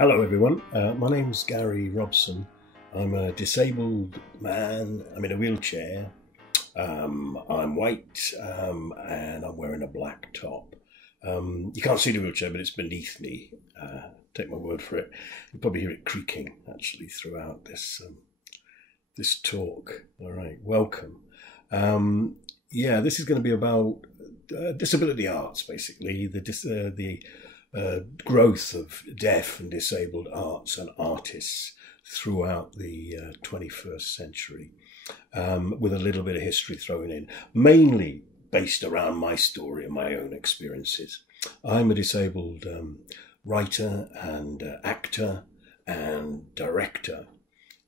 Hello everyone, my name's Gary Robson. I'm a disabled man, I'm in a wheelchair, I'm white and I'm wearing a black top. You can't see the wheelchair but it's beneath me, take my word for it. You'll probably hear it creaking actually throughout this talk. Alright, welcome. This is going to be about disability arts basically, the growth of deaf and disabled arts and artists throughout the 21st century, with a little bit of history thrown in, mainly based around my story and my own experiences. I'm a disabled writer and actor and director.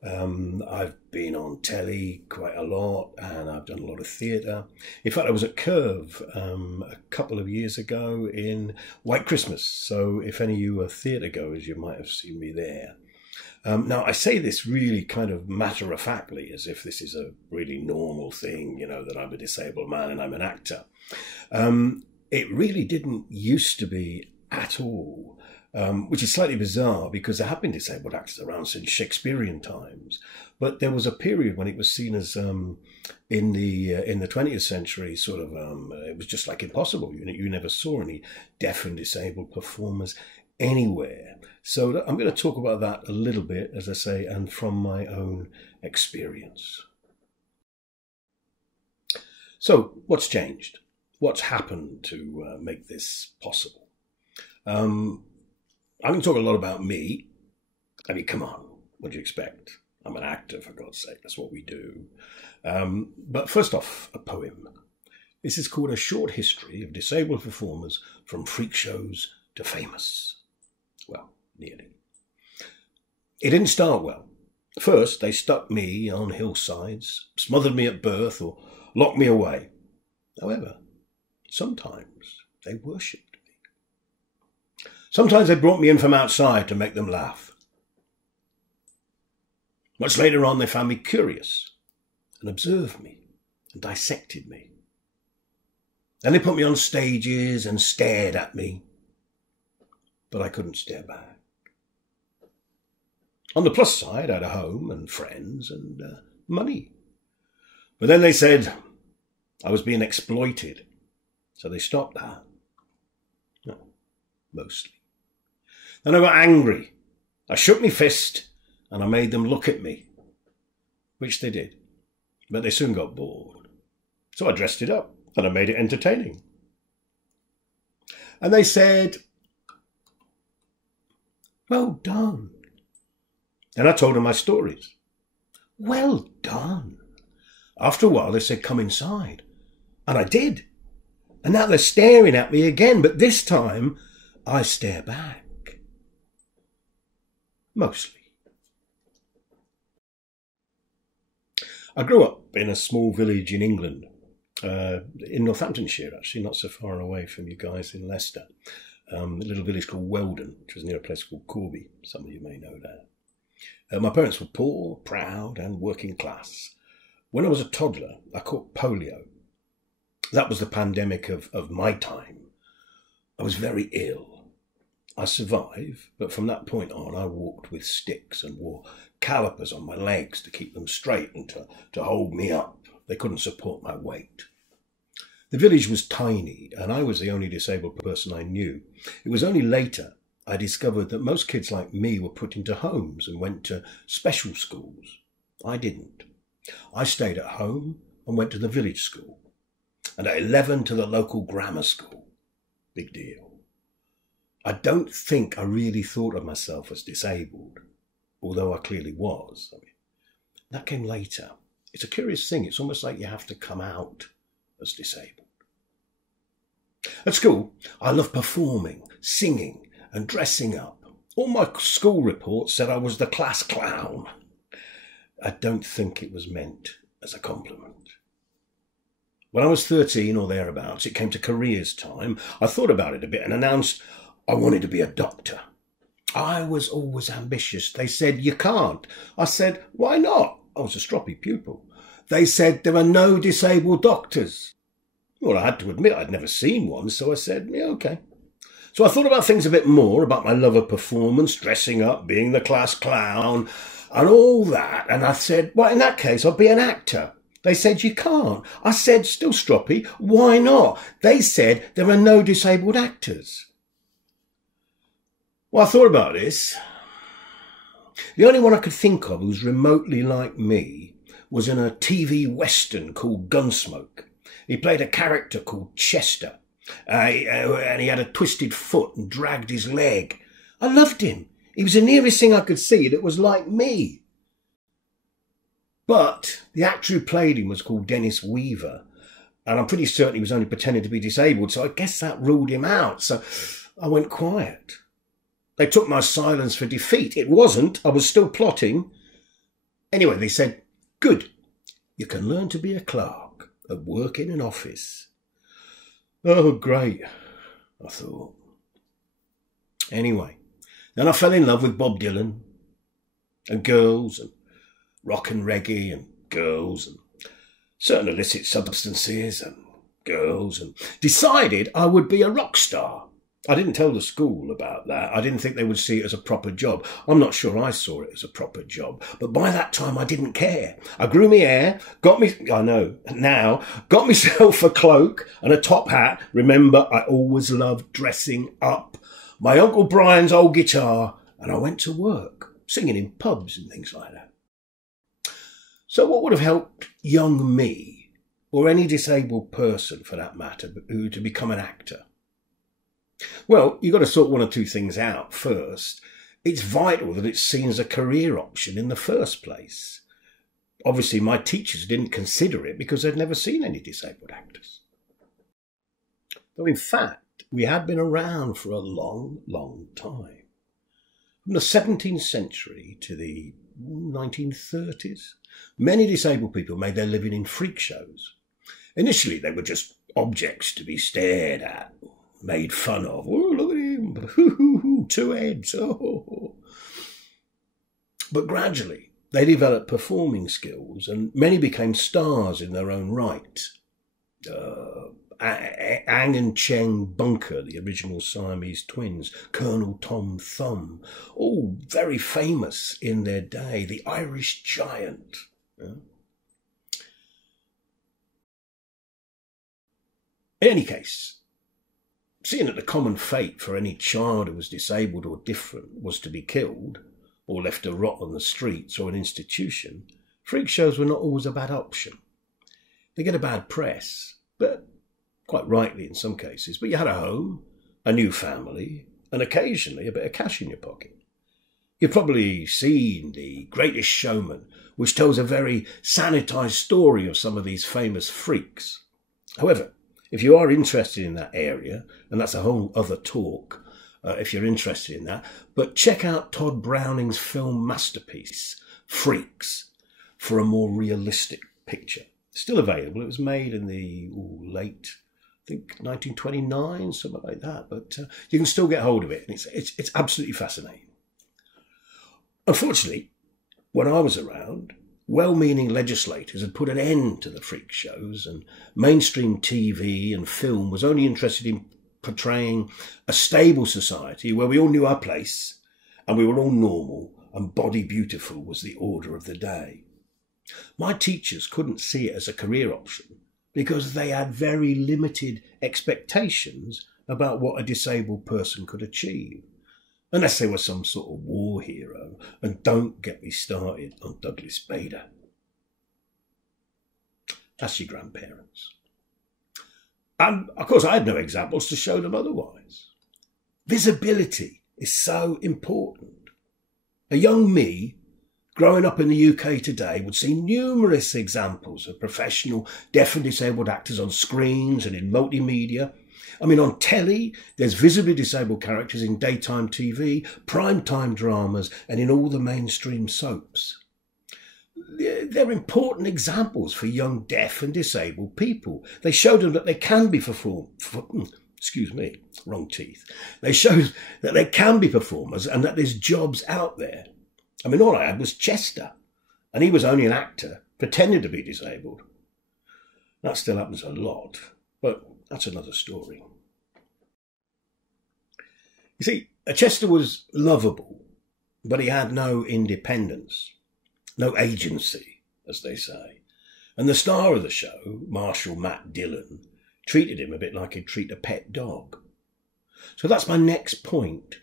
I've been on telly quite a lot and I've done a lot of theatre. In fact, I was at Curve a couple of years ago in White Christmas. So if any of you are theatre goers, you might have seen me there. Now, I say this really kind of matter-of-factly, as if this is a really normal thing, you know, that I'm a disabled man and I'm an actor. It really didn't used to be at all. Which is slightly bizarre because there have been disabled actors around since Shakespearean times, but there was a period when it was seen as in the 20th century sort of it was just like impossible. You never saw any deaf and disabled performers anywhere. So I'm going to talk about that a little bit, as I say, and from my own experience. So what's changed? What's happened to make this possible? I'm going to talk a lot about me. I mean, come on, what do you expect? I'm an actor, for God's sake, that's what we do. But first off, a poem. This is called A Short History of Disabled Performers from Freak Shows to Famous. Well, nearly. It didn't start well. First, they stuck me on hillsides, smothered me at birth, or locked me away. However, sometimes they worshipped. Sometimes they brought me in from outside to make them laugh. Much later on, they found me curious and observed me and dissected me. Then they put me on stages and stared at me, but I couldn't stare back. On the plus side, I had a home and friends and money. But then they said I was being exploited, so they stopped that. No, mostly. Then I got angry. I shook my fist and I made them look at me, which they did, but they soon got bored. So I dressed it up and I made it entertaining. And they said, well done. And I told them my stories. Well done. After a while they said, come inside. And I did. And now they're staring at me again, but this time I stare back. Mostly. I grew up in a small village in England, in Northamptonshire actually, not so far away from you guys in Leicester. A little village called Weldon, which was near a place called Corby. Some of you may know that. My parents were poor, proud and working class. When I was a toddler, I caught polio. That was the pandemic of my time. I was very ill. I survived, but from that point on I walked with sticks and wore calipers on my legs to keep them straight and to hold me up. They couldn't support my weight. The village was tiny and I was the only disabled person I knew. It was only later I discovered that most kids like me were put into homes and went to special schools. I didn't. I stayed at home and went to the village school, and at 11 to the local grammar school. Big deal. I don't think I really thought of myself as disabled, although I clearly was. I mean, that came later. It's a curious thing. It's almost like you have to come out as disabled. At school, I loved performing, singing and dressing up. All my school reports said I was the class clown. I don't think it was meant as a compliment. When I was 13 or thereabouts, it came to careers time. I thought about it a bit and announced I wanted to be a doctor. I was always ambitious. They said, you can't. I said, why not? I was a stroppy pupil. They said there are no disabled doctors. Well, I had to admit I'd never seen one, so I said, yeah, okay. So I thought about things a bit more, about my love of performance, dressing up, being the class clown, and all that. And I said, well, in that case, I'll be an actor. They said, you can't. I said, still stroppy, why not? They said, there are no disabled actors. Well, I thought about this. The only one I could think of who was remotely like me was in a TV Western called Gunsmoke. He played a character called Chester, and he had a twisted foot and dragged his leg. I loved him. He was the nearest thing I could see that was like me. But the actor who played him was called Dennis Weaver, and I'm pretty certain he was only pretending to be disabled, so I guess that ruled him out. So I went quiet. They took my silence for defeat. It wasn't. I was still plotting. Anyway, they said, good. You can learn to be a clerk and work in an office. Oh, great, I thought. Anyway, then I fell in love with Bob Dylan and girls and rock and reggae and girls and certain illicit substances and girls, and decided I would be a rock star. I didn't tell the school about that. I didn't think they would see it as a proper job. I'm not sure I saw it as a proper job. But by that time, I didn't care. I grew my hair, got myself a cloak and a top hat. Remember, I always loved dressing up. My Uncle Brian's old guitar, and I went to work, singing in pubs and things like that. So what would have helped young me, or any disabled person for that matter, to become an actor? Well, you've got to sort one or two things out first. It's vital that it's seen as a career option in the first place. Obviously, my teachers didn't consider it because they'd never seen any disabled actors. Though, in fact, we had been around for a long, long time. From the 17th century to the 1930s, many disabled people made their living in freak shows. Initially, they were just objects to be stared at, made fun of. Oh, look at him, 2 heads. Oh. But gradually, they developed performing skills, and many became stars in their own right. Ang and Cheng Bunker, the original Siamese twins, Colonel Tom Thumb, all very famous in their day. The Irish Giant. In any case, seeing that the common fate for any child who was disabled or different was to be killed or left to rot on the streets or an institution, freak shows were not always a bad option. They get a bad press, but quite rightly in some cases, but you had a home, a new family, and occasionally a bit of cash in your pocket. You've probably seen The Greatest Showman, which tells a very sanitised story of some of these famous freaks. However, if you are interested in that area, and that's a whole other talk, if you're interested in that, but check out Todd Browning's film masterpiece, Freaks, for a more realistic picture. Still available. It was made in the late, I think, 1929, something like that. But you can still get hold of it, and it's absolutely fascinating. Unfortunately, when I was around, well-meaning legislators had put an end to the freak shows, and mainstream TV and film was only interested in portraying a stable society where we all knew our place and we were all normal and body beautiful was the order of the day. My teachers couldn't see it as a career option because they had very limited expectations about what a disabled person could achieve, unless they were some sort of war hero. And don't get me started on Douglas Bader. That's your grandparents. And, of course, I had no examples to show them otherwise. Visibility is so important. A young me, growing up in the UK today, would see numerous examples of professional deaf and disabled actors on screens and in multimedia. I mean, on telly, there's visibly disabled characters in daytime TV, primetime dramas, and in all the mainstream soaps. They're important examples for young deaf and disabled people. They show them that they can be They show that they can be performers and that there's jobs out there. I mean, all I had was Chester, and he was only an actor pretending to be disabled. That still happens a lot, but that's another story. You see, Chester was lovable, but he had no independence, no agency, as they say. And the star of the show, Marshal Matt Dillon, treated him a bit like he'd treat a pet dog. So that's my next point.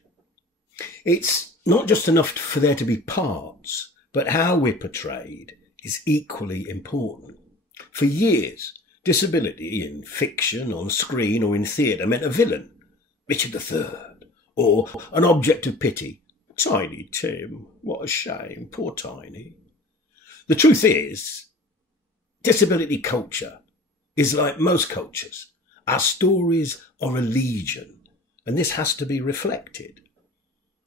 It's not just enough for there to be parts, but how we're portrayed is equally important. For years, disability in fiction, on screen or in theatre meant a villain, Richard III, or an object of pity, Tiny Tim, what a shame, poor Tiny. The truth is, disability culture is like most cultures. Our stories are a legion, and this has to be reflected.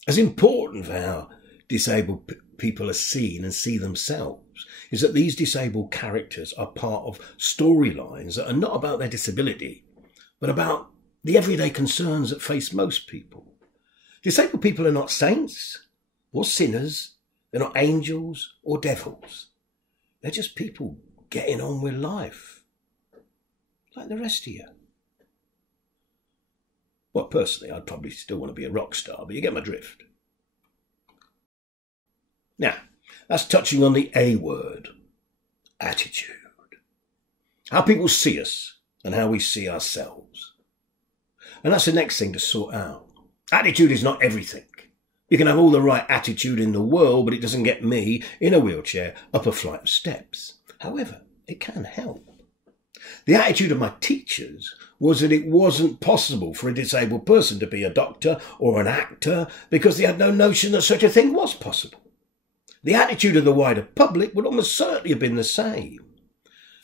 As important for how disabled people are seen and see themselves is that these disabled characters are part of storylines that are not about their disability, but about the everyday concerns that face most people. Disabled people are not saints or sinners. They're not angels or devils. They're just people getting on with life, like the rest of you. Well, personally, I'd probably still want to be a rock star, but you get my drift. Now, that's touching on the A word, attitude. How people see us and how we see ourselves. And that's the next thing to sort out. Attitude is not everything. You can have all the right attitude in the world, but it doesn't get me, in a wheelchair, up a flight of steps. However, it can help. The attitude of my teachers was that it wasn't possible for a disabled person to be a doctor or an actor because they had no notion that such a thing was possible. The attitude of the wider public would almost certainly have been the same.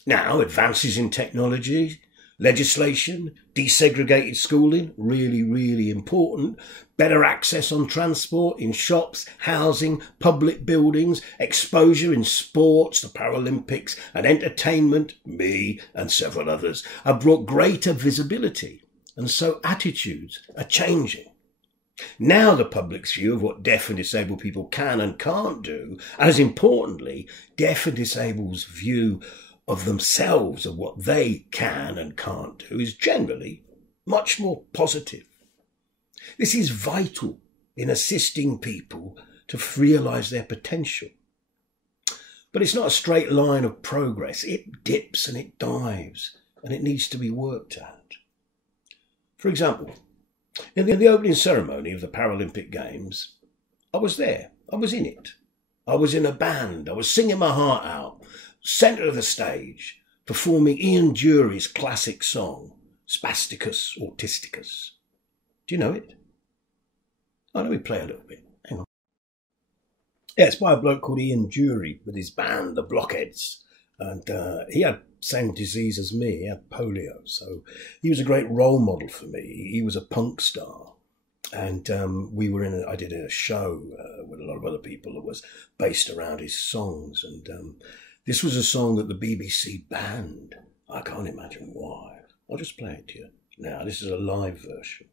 Now, advances in technology, legislation, desegregated schooling, really, really important, better access on transport, in shops, housing, public buildings, exposure in sports, the Paralympics, and entertainment, me and several others, have brought greater visibility, and so attitudes are changing. Now the public's view of what deaf and disabled people can and can't do, and as importantly, deaf and disabled's view of themselves, of what they can and can't do, is generally much more positive. This is vital in assisting people to realise their potential. But it's not a straight line of progress. It dips and it dives, and it needs to be worked at. For example, in the opening ceremony of the Paralympic Games, I was there. I was in it. I was in a band. I was singing my heart out, centre of the stage, performing Ian Dury's classic song, Spasticus Autisticus. Do you know it? Oh, let me play a little bit. Hang on. Yeah, it's by a bloke called Ian Dury with his band, the Blockheads. And he had the same disease as me. He had polio. So he was a great role model for me. He was a punk star. And I did a show with a lot of other people that was based around his songs. And this was a song that the BBC banned. I can't imagine why. I'll just play it to you now. This is a live version.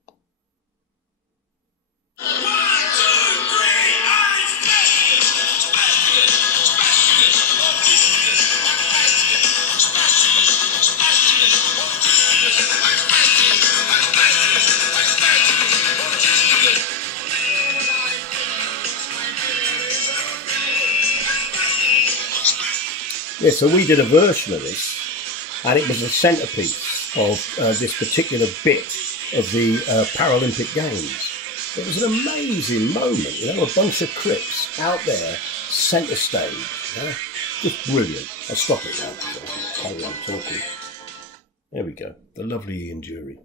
Yeah, so we did a version of this, and it was the centrepiece of this particular bit of the Paralympic Games. It was an amazing moment, you know, a bunch of Crips out there, centre stage, you know? Just brilliant. I'll stop it now, carry on talking. There we go, the lovely Ian Dury.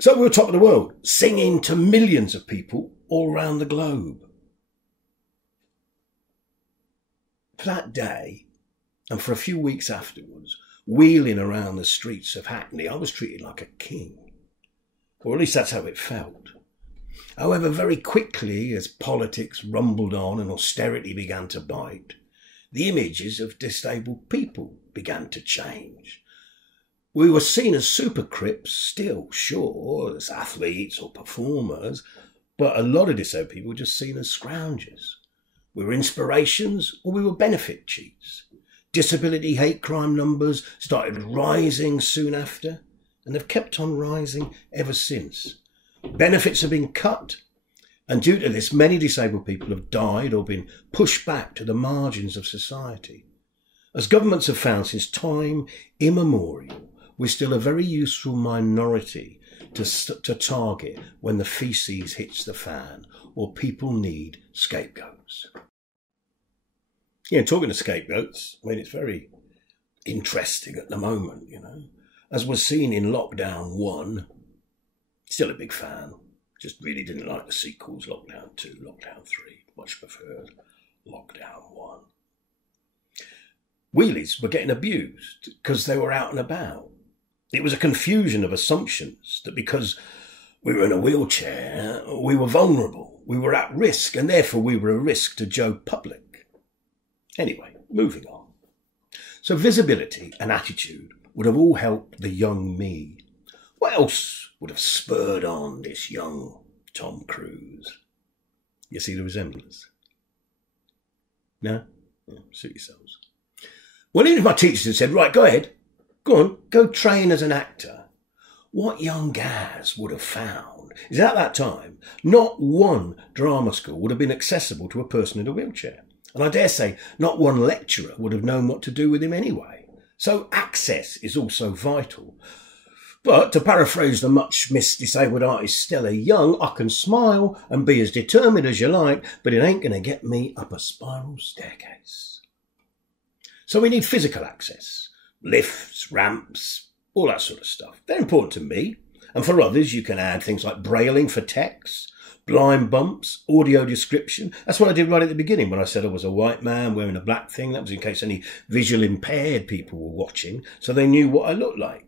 So we were top of the world, singing to millions of people all around the globe. For that day, and for a few weeks afterwards, wheeling around the streets of Hackney, I was treated like a king. Or at least that's how it felt. However, very quickly, as politics rumbled on and austerity began to bite, the images of disabled people began to change. We were seen as super Crips still, sure, as athletes or performers, but a lot of disabled people were just seen as scroungers. We were inspirations or we were benefit cheats. Disability hate crime numbers started rising soon after, and they've kept on rising ever since. Benefits have been cut. And due to this, many disabled people have died or been pushed back to the margins of society. As governments have found since time immemorial, we're still a very useful minority to target when the feces hits the fan or people need scapegoats. Talking of scapegoats, I mean, it's very interesting at the moment, As was seen in Lockdown 1, still a big fan. Just really didn't like the sequels, Lockdown 2, Lockdown 3. Much preferred Lockdown 1. Wheelies were getting abused because they were out and about. It was a confusion of assumptions that because we were in a wheelchair, we were vulnerable, we were at risk, and therefore we were a risk to Joe Public. Anyway, moving on. So visibility and attitude would have all helped the young me. What else would have spurred on this young Tom Cruise? You see the resemblance? No? Suit yourselves. Well, even if my teachers had said, right, go ahead, go on, go train as an actor, what young Gaz would have found is at that time, not one drama school would have been accessible to a person in a wheelchair. And I dare say not one lecturer would have known what to do with him anyway. So access is also vital. But to paraphrase the much misdisabled artist Stella Young, I can smile and be as determined as you like, but it ain't going to get me up a spiral staircase. So we need physical access, lifts, ramps, all that sort of stuff. They're important to me. And for others, you can add things like brailing for text, blind bumps, audio description. That's what I did right at the beginning when I said I was a white man wearing a black thing. That was in case any visual impaired people were watching, so they knew what I looked like.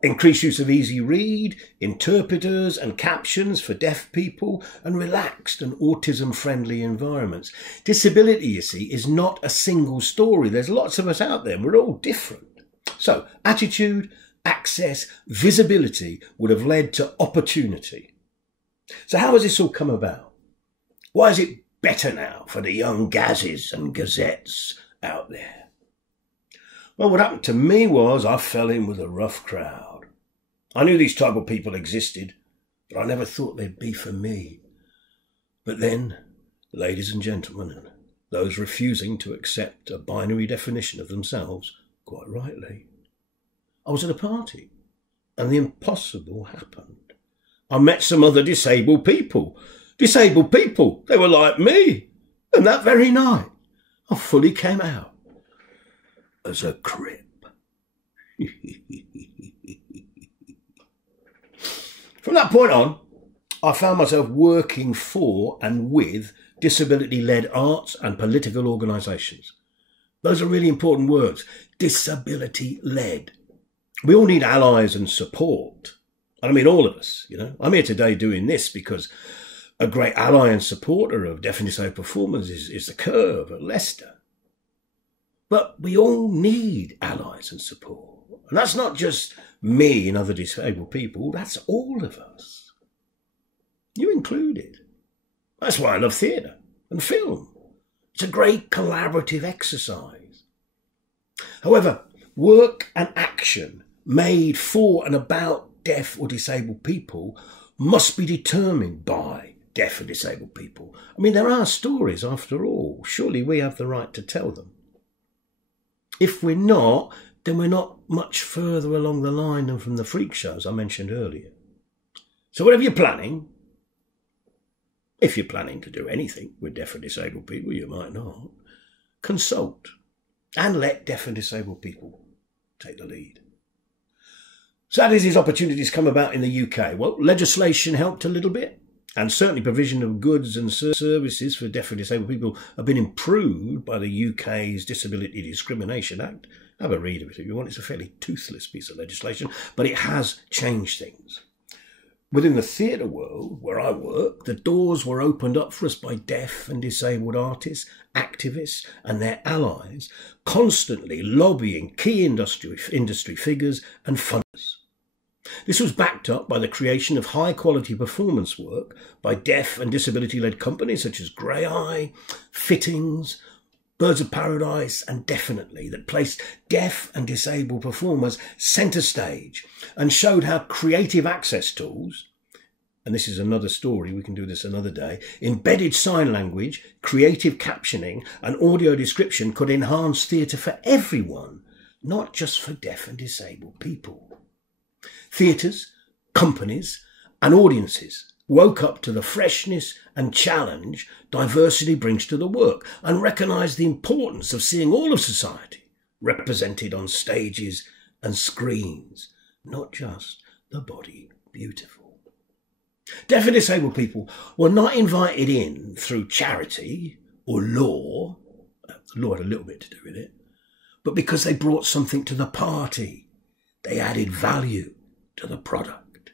Increased use of easy read, interpreters and captions for deaf people, and relaxed and autism-friendly environments. Disability, you see, is not a single story. There's lots of us out there, and we're all different. So, attitude, access, visibility would have led to opportunity. So how has this all come about? Why is it better now for the young Gazes and Gazettes out there? Well, what happened to me was I fell in with a rough crowd. I knew these type of people existed, but I never thought they'd be for me. But then, ladies and gentlemen, and those refusing to accept a binary definition of themselves, quite rightly, I was at a party, and the impossible happened. I met some other disabled people. Disabled people, they were like me. And that very night, I fully came out as a crip. From that point on, I found myself working for and with disability-led arts and political organisations. Those are really important words. Disability-led. We all need allies and support. And I mean all of us, I'm here today doing this because a great ally and supporter of deaf and disabled performers is the Curve at Leicester. But we all need allies and support. And that's not just me and other disabled people, that's all of us. You included. That's why I love theatre and film. It's a great collaborative exercise. However, work and action made for and about deaf or disabled people must be determined by deaf and disabled people. I mean, there are stories after all. Surely we have the right to tell them. If we're not, then we're not much further along the line than from the freak shows I mentioned earlier. So whatever you're planning, if you're planning to do anything with deaf and disabled people, you might not, consult and let deaf and disabled people take the lead. So how did these opportunities come about in the UK? Well, legislation helped a little bit, and certainly provision of goods and services for deaf and disabled people have been improved by the UK's Disability Discrimination Act. Have a read of it if you want. It's a fairly toothless piece of legislation, but it has changed things. Within the theatre world, where I work, the doors were opened up for us by deaf and disabled artists, activists and their allies, constantly lobbying key industry figures and funders. This was backed up by the creation of high-quality performance work by deaf and disability-led companies such as Grey Eye, Fittings, Birds of Paradise, and Definitely, that placed deaf and disabled performers centre stage and showed how creative access tools, and this is another story, we can do this another day, embedded sign language, creative captioning and audio description could enhance theatre for everyone, not just for deaf and disabled people. Theatres, companies and audiences woke up to the freshness and challenge diversity brings to the work and recognised the importance of seeing all of society represented on stages and screens, not just the body beautiful. Deaf and disabled people were not invited in through charity or law. The law had a little bit to do with it, but because they brought something to the party. They added value to the product.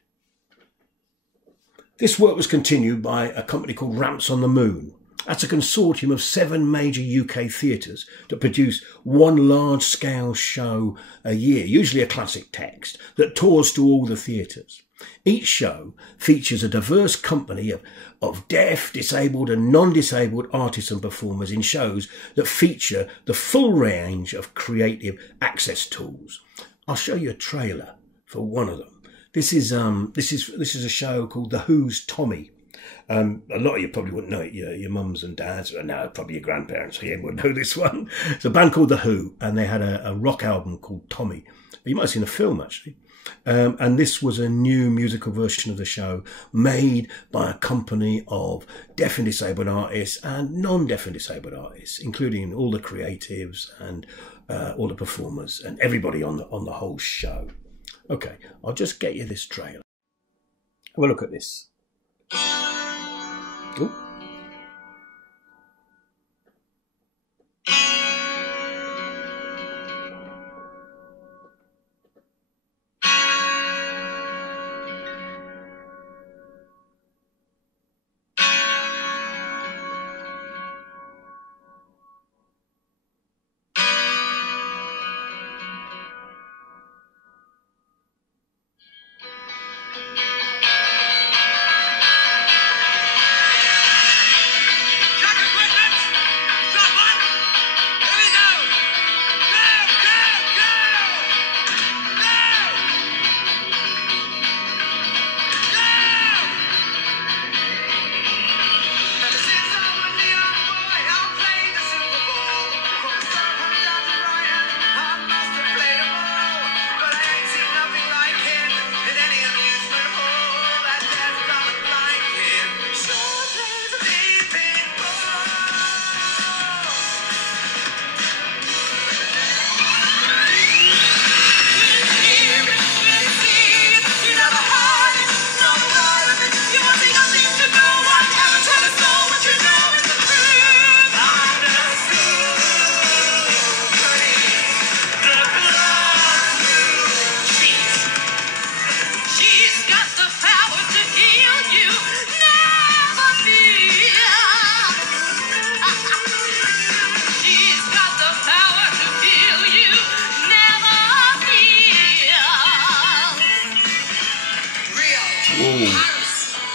This work was continued by a company called Ramps on the Moon. That's a consortium of 7 major UK theatres that produce one large-scale show a year, usually a classic text, that tours to all the theatres. Each show features a diverse company of deaf, disabled and non-disabled artists and performers in shows that feature the full range of creative access tools. I'll show you a trailer for one of them. This is a show called The Who's Tommy. A lot of you probably wouldn't know it. Your mums and dads, or now probably your grandparents here would know this one. It's a band called The Who, and they had a rock album called Tommy. You might have seen a film, actually. And this was a new musical version of the show made by a company of deaf and disabled artists and non-deaf and disabled artists, including all the creatives and all the performers and everybody on the whole show. Okay, I'll just get you this trailer. Have a look at this. Ooh.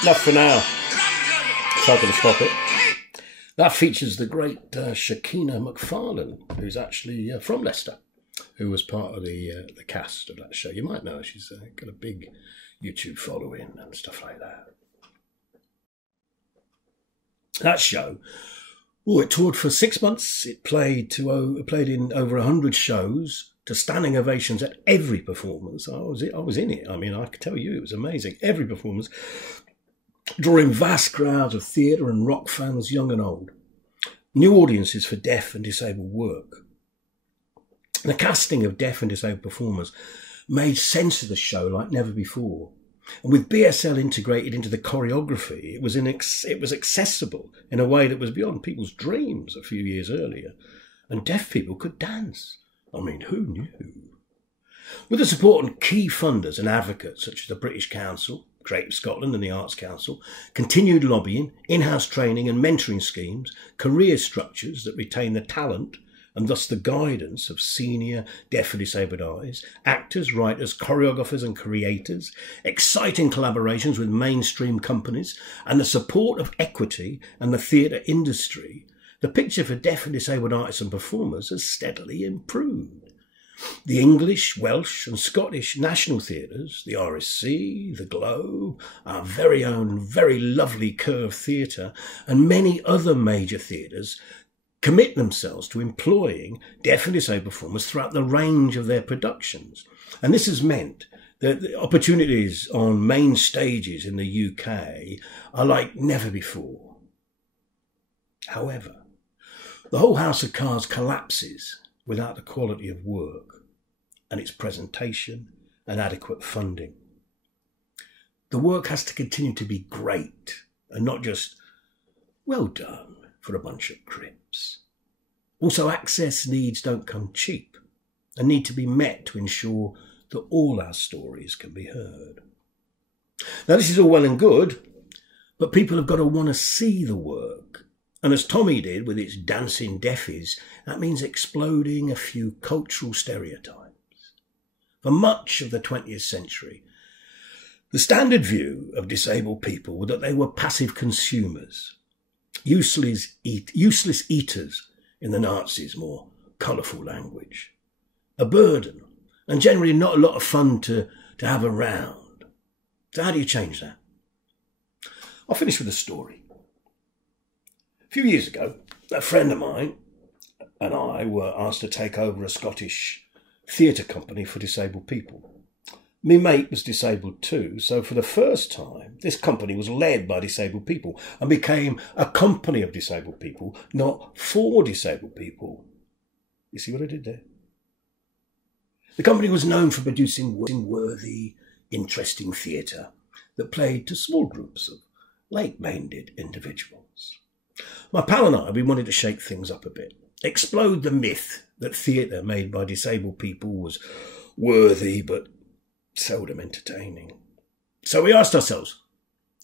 Enough for now. So I'm going to stop it. That features the great Shakina McFarlane, who's actually from Leicester, who was part of the cast of that show. You might know her. She's got a big YouTube following and stuff like that. That show, it toured for 6 months. It played in over 100 shows, to standing ovations at every performance. I was in it. I mean, I could tell you it was amazing. Every performance, drawing vast crowds of theatre and rock fans, young and old. New audiences for deaf and disabled work. The casting of deaf and disabled performers made sense of the show like never before. And with BSL integrated into the choreography, it was accessible in a way that was beyond people's dreams a few years earlier. And deaf people could dance. I mean, who knew? With the support of key funders and advocates such as the British Council, Creative Scotland and the Arts Council, continued lobbying, in-house training and mentoring schemes, career structures that retain the talent and thus the guidance of senior deaf and disabled artists, actors, writers, choreographers and creators, exciting collaborations with mainstream companies and the support of equity and the theatre industry, the picture for deaf and disabled artists and performers has steadily improved. The English, Welsh and Scottish national theatres, the RSC, the Globe, our very own very lovely Curve Theatre and many other major theatres commit themselves to employing deaf and disabled performers throughout the range of their productions. And this has meant that the opportunities on main stages in the UK are like never before. However, the whole house of cards collapses without the quality of work and its presentation and adequate funding. The work has to continue to be great and not just well done for a bunch of crips. Also, access needs don't come cheap and need to be met to ensure that all our stories can be heard. Now, this is all well and good, but people have got to want to see the work. And as Tommy did with its dancing deafies, that means exploding a few cultural stereotypes. For much of the 20th century, the standard view of disabled people was that they were passive consumers, useless eaters in the Nazis' more colourful language, a burden, and generally not a lot of fun to have around. So how do you change that? I'll finish with a story. A few years ago, a friend of mine and I were asked to take over a Scottish theatre company for disabled people. My mate was disabled too, so for the first time, this company was led by disabled people and became a company of disabled people, not for disabled people. You see what I did there? The company was known for producing worthy, interesting theatre that played to small groups of like-minded individuals. My pal and I, we wanted to shake things up a bit, explode the myth that theatre made by disabled people was worthy but seldom entertaining. So we asked ourselves,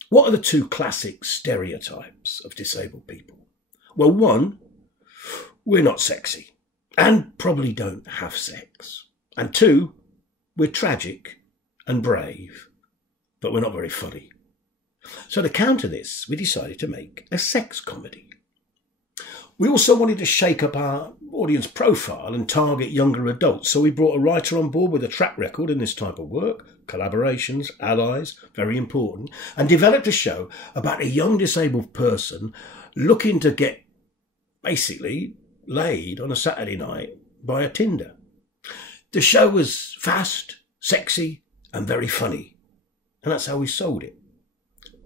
what are the two classic stereotypes of disabled people? Well, one, we're not sexy and probably don't have sex. And two, we're tragic and brave, but we're not very funny. So to counter this, we decided to make a sex comedy. We also wanted to shake up our audience profile and target younger adults, so we brought a writer on board with a track record in this type of work, collaborations, allies, very important, and developed a show about a young disabled person looking to get basically laid on a Saturday night by a Tinder. The show was fast, sexy, and very funny, and that's how we sold it.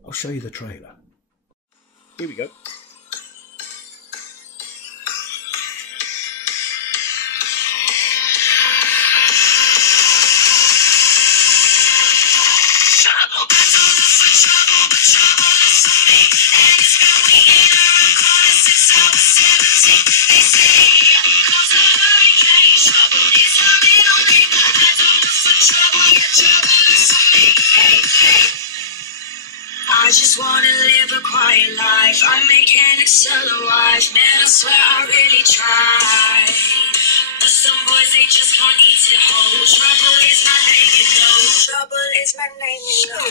I'll show you the trailer. Here we go. I just wanna live a quiet life. I'm mechanics to the wife. Man, I swear I really try. But some boys, they just can't eat it whole. Trouble is my name, you know. Trouble is my name, you know.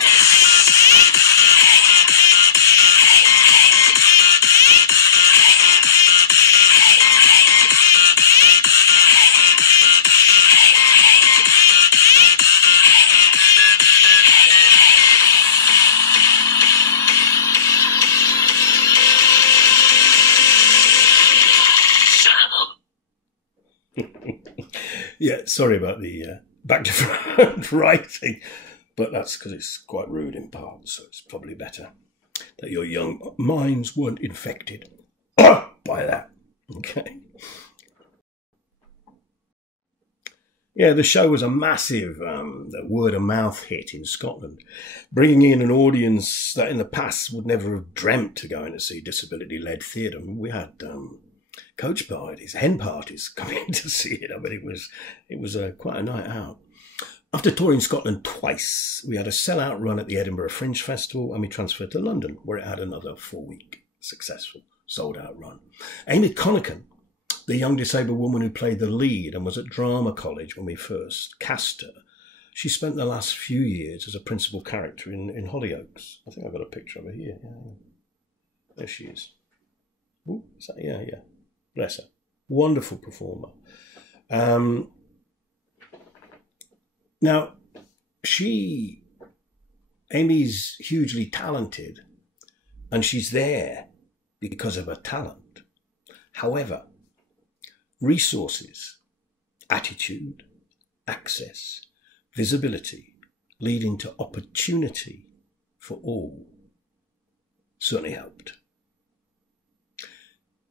Yeah, sorry about the back to front writing, but that's because it's quite rude in parts, so it's probably better that your young minds weren't infected by that. Okay. Yeah, the show was a massive word-of-mouth hit in Scotland, bringing in an audience that in the past would never have dreamt to go in to see disability-led theatre. We had coach parties, hen parties coming to see it. I mean, it was quite a night out. After touring Scotland twice, we had a sell-out run at the Edinburgh Fringe Festival, and we transferred to London, where it had another 4-week successful sold-out run. Amy Connican, the young disabled woman who played the lead and was at drama college when we first cast her, she spent the last few years as a principal character in Hollyoaks. I think I've got a picture of her here. Yeah. There she is. Ooh, is that, yeah. Bless her. Wonderful performer. Now, Amy's hugely talented, and she's there because of her talent. However, resources, attitude, access, visibility, leading to opportunity for all, certainly helped.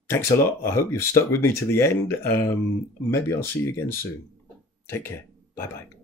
Thanks a lot. I hope you've stuck with me to the end. Maybe I'll see you again soon. Take care. Bye-bye.